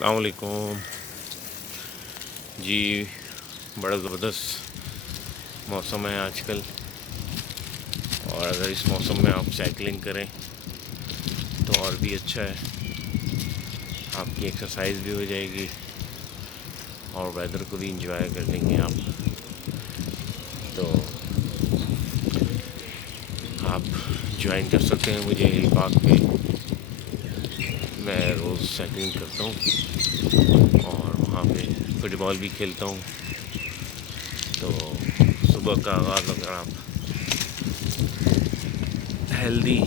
السلام علیکم جی، بڑا زبردست موسم ہے آج کل، اور اگر اس موسم میں آپ سائیکلنگ کریں تو اور بھی اچھا ہے، آپ کی ایکسرسائز بھی ہو جائے گی اور ویدر کو بھی انجوائے کر لیں گے آپ. تو آپ جوائن کر سکتے ہیں مجھے ہل پارک پہ. میں روز سائیکلنگ کرتا ہوں اور وہاں پہ فٹ بال بھی کھیلتا ہوں. تو صبح کا آغاز اگر آپ ہیلدی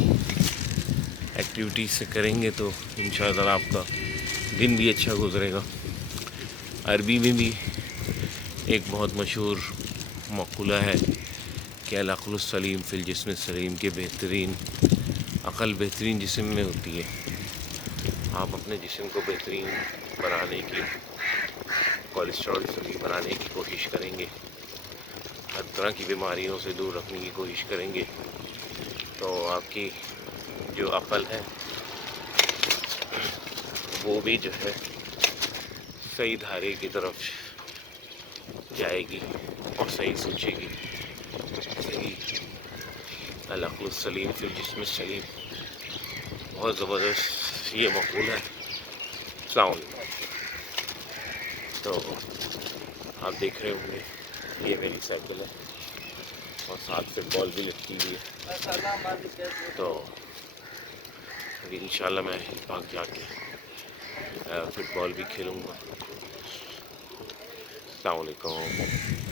ایکٹیویٹیز سے کریں گے تو انشاءاللہ آپ کا دن بھی اچھا گزرے گا. عربی میں بھی ایک بہت مشہور مقولہ ہے کہ العقل السلیم فی الجسم السلیم، کے بہترین عقل بہترین جسم میں ہوتی ہے. آپ اپنے جسم کو بہترین بنانے کی، کولیسٹرول فری بنانے کی کوشش کریں گے، ہر طرح کی بیماریوں سے دور رکھنے کی کوشش کریں گے، تو آپ کی جو عقل ہے وہ بھی جو ہے صحیح دھارے کی طرف جائے گی اور صحیح سوچے گی. صحیح العقل السلیم فی الجسم السلیم، بہت زبردست یہ مقولہ ہے. السلام علیکم. تو آپ دیکھ رہے ہوں گے یہ میری سائیکل ہے اور ساتھ فٹ بال بھی لٹکی ہوئی ہے. تو ابھی انشاءاللہ میں ہل پارک جا کے فٹ بال بھی کھیلوں گا. السلام علیکم.